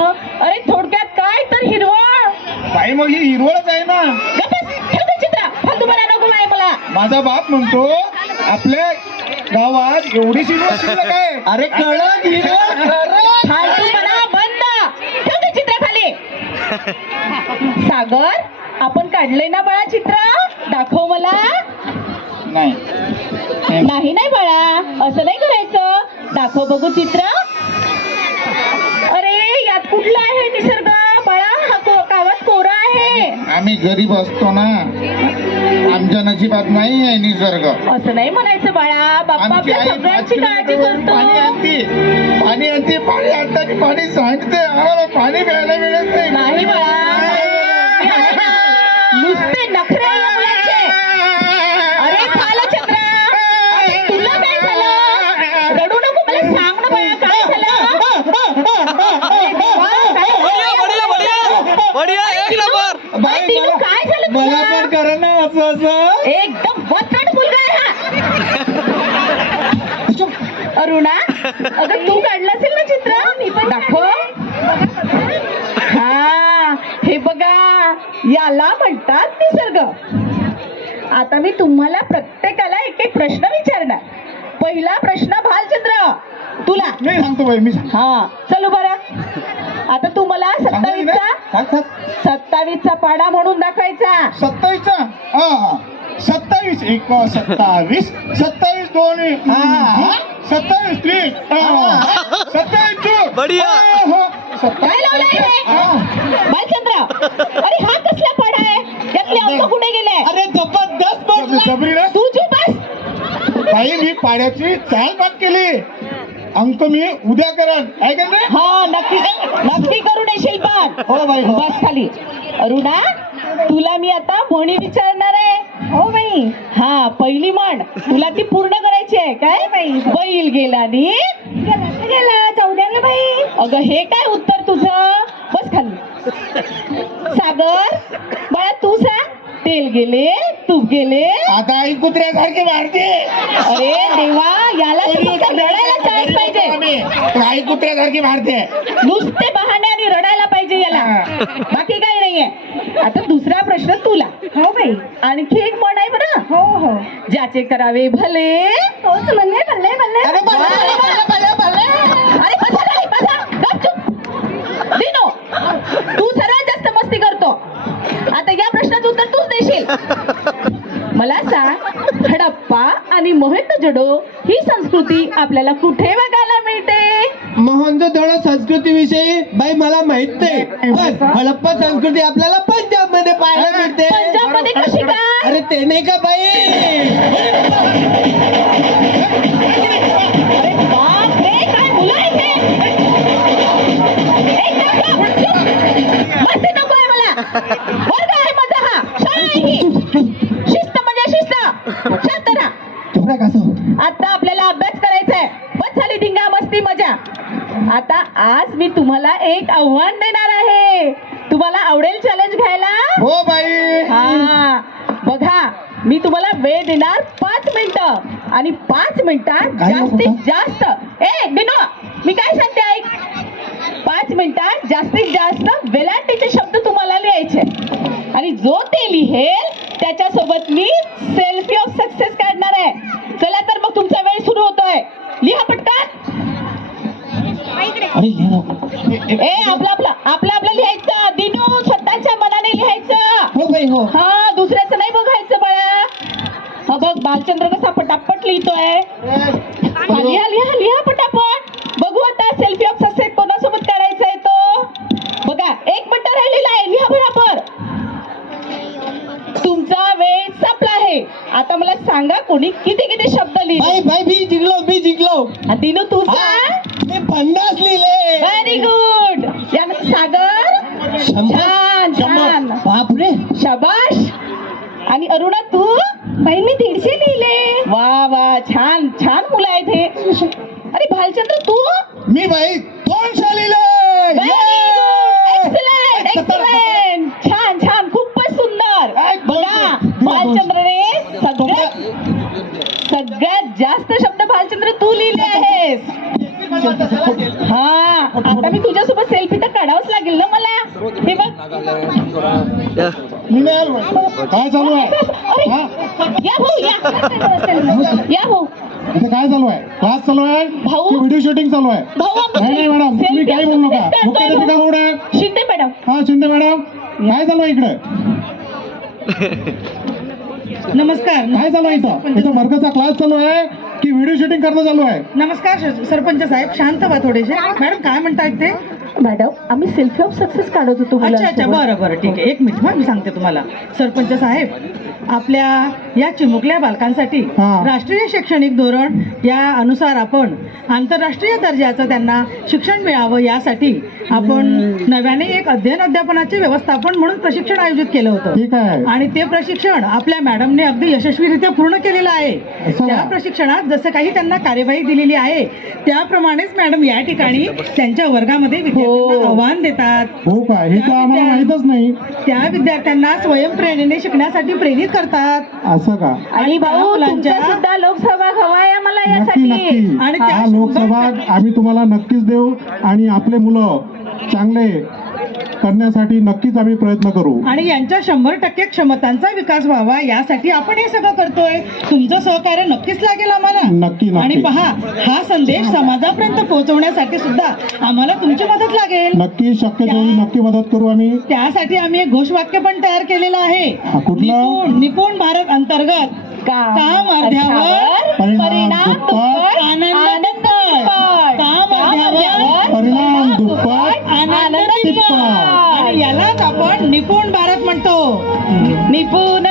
अरे थोडक्यात काय तर हिरवळ. बाई मग ही हिरवळच आहे ना. ठेव ते चित्र, फालतू मला नको आहे मला. माझा बाप म्हणतो आपल्या गावात एवढीच हिरवळ शिल्लक आहे. अरे कळत हिरवळ फालतूपणा बंद. ठेव ते चित्र खाली. सागर, आपण काढले ना बाळा चित्र? दाखव मला. नाही नाही नाही बाळा, असं नाही करायचं. दाखव बघू चित्र. अरे यात कुठला आहे निसर्ग बाळा? हा कागद कोरा आहे. आम्ही गरीब असतो ना, आमच्या नशिबात नाही आहे निसर्ग. असं नाही म्हणायचं बाळा. बाप्पा आमची आपल्या आई सगळ्यांची काळजी करतो. पाणी आणते पाणी आणताना पाणी सांडते. आम्हाला पाणी प्यायला मिळत नाही. नाही बाळा, नुसते नखरे या मुलाचे. अरे झालं चक्र, तुला काय झालं? रडू नको, मला सांग ना बाळा काय झालं. अरे देवा, काय बाई, दिनू, काय झालं मला तुला? पण करा ना असं असं. एकदम वत्रट मुलगा आहे हा. अरुणा, अगं तू काढलं असेल ना चित्र? मी पण दाखव. हा, हे बघा, याला म्हणतात निसर्ग. आता मी तुम्हाला प्रत्येकाला एक एक प्रश्न विचारणार. पहिला प्रश्न भालचंद्र तुला. मी सांगतो बाई, मी सांगतो. हा, चलो बरं. आता तू मला सांगू ना? 27चा पाडा म्हणून दाखवायचा. 27चा? हा 27 1 27 27 2 27 3 27 2 बढिया. काय लावलंय हे? भालचंद्र, अरे हा कसला पाडा आहे? यातले अंक कुठे गेले? अरे जबरदस्त बोलला. जबरी ना तू चुप बस. बाई, मी पाड्याची चाल बात केली. अंक मी उद्या करन, आहे का नाही? हा, नक्की नक्की करून येशील पण. हो बाई, हो. बस खाली. अरुणा, तुला मी आता म्हणी विचारणार आहे. हो बाई. हा, पहिली म्हण तुला ती पूर्ण करायची आहे. काय बाई? बैल गेला नी गेला चौद्याला बाई. अगं हे काय उत्तर तुझं? बस खाली. सागर बाळा, तू सांग. तेल गेले, तूप गेले. आता आई कुत्र्यासारखी मारते. अरे देवा, याला तर फक्त रडायला चान्स पाहिजे. आई कुत्र्यासारखी मारते. नुसते बहाणे आणि रडायला पाहिजे याला, बाकी काही नाहीये. आता दुसरा प्रश्न तुला. हो बाई. आणखी एक म्हण आहे बरं. हो हो. ज्याचे करावे भले तोच म्हणले भले भले. अरे अरे बसा खाली, बसा. गपचूप. दिनो, तू सर्वात जास्त मस्ती करतो. आता या प्रश्नाचं उत्तर तूच देशील. मला सांग, हडप्पा आणि मोहेंजोदडो ही संस्कृती आपल्याला कुठे बघायला मिळते? मोहनजोदडो संस्कृतीविषयी बाई मला माहित नाही, पण हडप्पा संस्कृती आपल्याला पंजाब मध्ये पाहायला मिळते. पंजाब मध्ये कशी काय? अरे ते नाही का बाई? अरे बाप रे, काय मुलं आहेत हे? एकदम चुप. मस्ती नको आहे मला. वर्ग आहे माझा हा, शाळा आहे ही. शिस्त म्हणजे शिस्त. शांत राहा. आता आपल्याला अभ्यास करायचा आहे. बस झाली धिंगा मस्ती मजा. आता आज मी तुम्हाला एक आव्हान देणार आहे. तुम्हाला आवडेल चॅलेंज घ्यायला? हो बाई. हा, बघा, मी तुम्हाला वेळ देणार 5 मिनिटं आणि 5 मिनिटात जास्तीत जास्त दिनो, मी काय सांगते ऐक. 5 मिनिटात जास्तीत जास्त वेलांटीचे शब्द तुम्हाला लिहायचे आणि जो ते लिहेल त्याच्यासोबत मी सेल्फी ऑफ सक्सेस काढणार आहे. चला तर मग तुमचा वेळ सुरू होतोय. लिहा पटकन. आपलं लिहायचं. दिनू, स्वतःच्या मनाने लिहायचं. हो बाई, हो. हा, दुसऱ्याचं नाही बघायचं बाळा. हा बघ, बालचंद्र कसा पटापट लिहितोय. लिहा लिहा लिहा पटापट. बघू आता सेल्फी ऑफ सक्सेस कोणासोबत काढायचा आहे तो. बघा, 1 मिनिट राहिलेला आहे. लिहा बरोबर. तुमचा वेळ संपला आहे. आता मला सांगा, कोणी किती किती शब्द लिहिले? बाई मी जिंकलो. दिनू, तू सांग. मी 50 लिहिले. Very good. सागर, छान छान. बापरे, शाबाश. आणि अरुणा, तू? बाई मी 150 लिहिले. वा वा, छान छान मुलं आहेत हे. अरे भालचंद्र, तू? मी बाई 200 लिहिले. Excellent excellent. छान छान, खूपच सुंदर. बघा, भालचंद्रने सगळ्यात जास्त शब्द भालचंद्र तू लिहिले आहेस. हा, आता मी तुझ्यासोबत सेल्फी तर काढावं मिळेल. काय चालू आहे अरे, हा? या भाऊ या भाऊ इथे काय चालू आहे? क्लास चालू आहे भाऊ. की व्हिडिओ शूटिंग चालू आहे? भाऊ आपण नाही नाही मॅडम, तुम्ही काही बोलू नका. मुख्याध्यापिका कोण आहे? शिंदे मॅडम. हा, शिंदे मॅडम. काय चालू आहे इकडे? नमस्कार. काय चालू आहे इथं? इथं वर्गाचा क्लास चालू आहे की व्हिडिओ शूटिंग करणं चालू आहे? नमस्कार सरपंच साहेब, शांत व्हा थोडेसे. मॅडम काय म्हणतायत ते? मॅडम आम्ही सेल्फी ऑफ सक्सेस काढत होतो अच्छा अच्छा, मुलांसोबत. बरं बरं, ठीक आहे. एक मिनिट मी सांगते तुम्हाला. सरपंच साहेब, आपल्या या चिमुकल्या बालकांसाठी हा. राष्ट्रीय शैक्षणिक धोरण या अनुसार आपण आंतरराष्ट्रीय दर्जाचं त्यांना शिक्षण मिळावं यासाठी आपण नव्याने एक अध्ययन अध्यापनाचे व्यवस्थापन म्हणून प्रशिक्षण आयोजित केलं होतं. ठीक आहे. आणि ते प्रशिक्षण आपल्या मॅडमने अगदी यशस्वीरित्या पूर्ण केलेलं आहे. असं त्या का? प्रशिक्षणात जसं काही त्यांना कार्यवाही दिलेली आहे त्याप्रमाणेच मॅडम या ठिकाणी त्यांच्या वर्गामध्ये विद्यार्थ्यांना आव्हान देतात. हो का? हे तर आम्हाला माहीतच नाही. त्या विद्यार्थ्यांना स्वयंप्रेरणेने शिकण्यासाठी प्रेरित करतात. असं का? आणि त्या भाऊ मुलांच्या- तुमचा सुद्धा लोकसभा हवाय आम्हाला नक्की यासाठी. नक्की. आणि त्या हा लोकसभा आम्ही तुम्हाला नक्कीच देऊ आणि आपले मुलं चांगले करण्यासाठी नक्कीच आम्ही प्रयत्न करू. आणि यांच्या 100% क्षमतांचा विकास व्हावा यासाठी आपण हे सगळं करतोय. तुमचं सहकार्य नक्कीच लागेल आम्हाला. नक्की आणि नक्की पहा, हा संदेश समाजापर्यंत पोहोचवण्यासाठी सुद्धा आम्हाला तुमची मदत लागेल. नक्की शक्य तेवढी नक्की मदत करू आम्ही. त्यासाठी आम्ही एक घोषवाक्य पण तयार केलेलं आहे. हा, कुठलं? निपुण भारत अंतर्गत काम अर्ध्यावर, परिणाम दुप्पट, आनंद दुप्पट. काम अर्ध्यावर, परिणाम दुप्पट, आनंद तिप्पट. आणि यालाच आपण निपुण भारत म्हणतो. निपुण